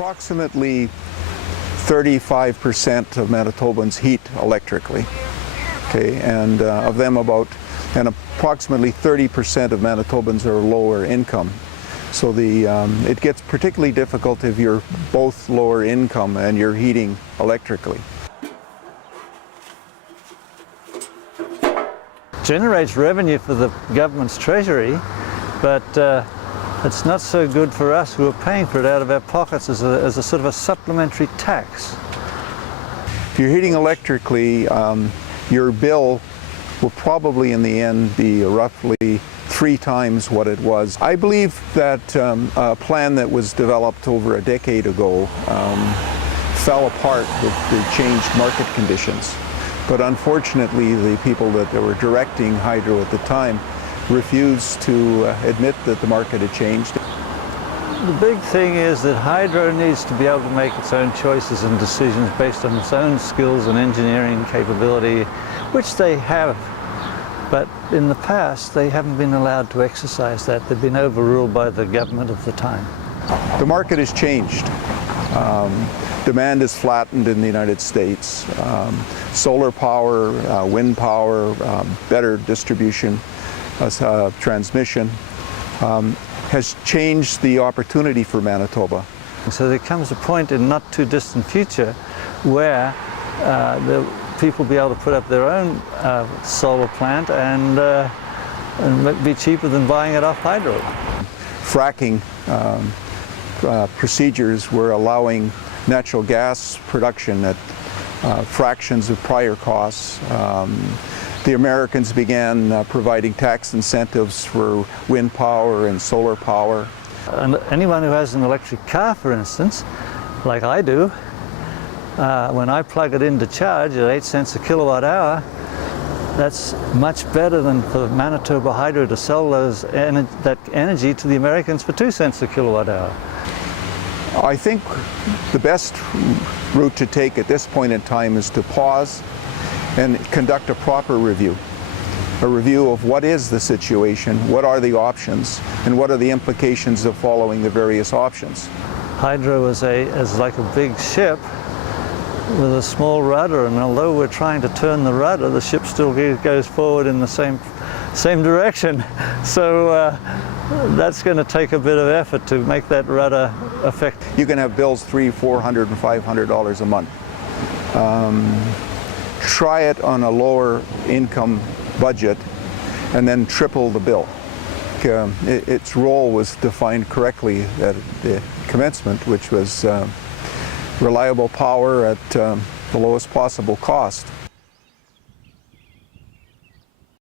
Approximately 35% of Manitobans heat electrically, okay, and approximately 30% of Manitobans are lower income. So it gets particularly difficult if you're both lower income and you're heating electrically. Generates revenue for the government's treasury, but it's not so good for us who are paying for it out of our pockets as a sort of a supplementary tax. If you're heating electrically, your bill will probably in the end be roughly 3 times what it was. I believe that a plan that was developed over a decade ago fell apart with the changed market conditions. But unfortunately, the people that were directing hydro at the time refused to admit that the market had changed. The big thing is that hydro needs to be able to make its own choices and decisions based on its own skills and engineering capability, which they have. But in the past, they haven't been allowed to exercise that. They've been overruled by the government of the time. The market has changed. Demand is flattened in the United States. Solar power, wind power, better distribution, transmission has changed the opportunity for Manitoba. So there comes a point in not too distant future where the people will be able to put up their own solar plant and be cheaper than buying it off hydro. Fracking Procedures were allowing natural gas production at fractions of prior costs. The Americans began providing tax incentives for wind power and solar power. And anyone who has an electric car, for instance, like I do, when I plug it in to charge at 8 cents a kilowatt hour, that's much better than for Manitoba Hydro to sell that energy to the Americans for 2 cents a kilowatt hour. I think the best route to take at this point in time is to pause and conduct a proper review. A review of what is the situation, what are the options, and what are the implications of following the various options. Hydro is like a big ship with a small rudder, and although we're trying to turn the rudder, the ship still goes forward in the same direction. So that's going to take a bit of effort to make that rudder effective. You can have bills $300, $400, and $500 a month. Try it on a lower income budget and then triple the bill. Its role was defined correctly at the commencement, which was reliable power at the lowest possible cost.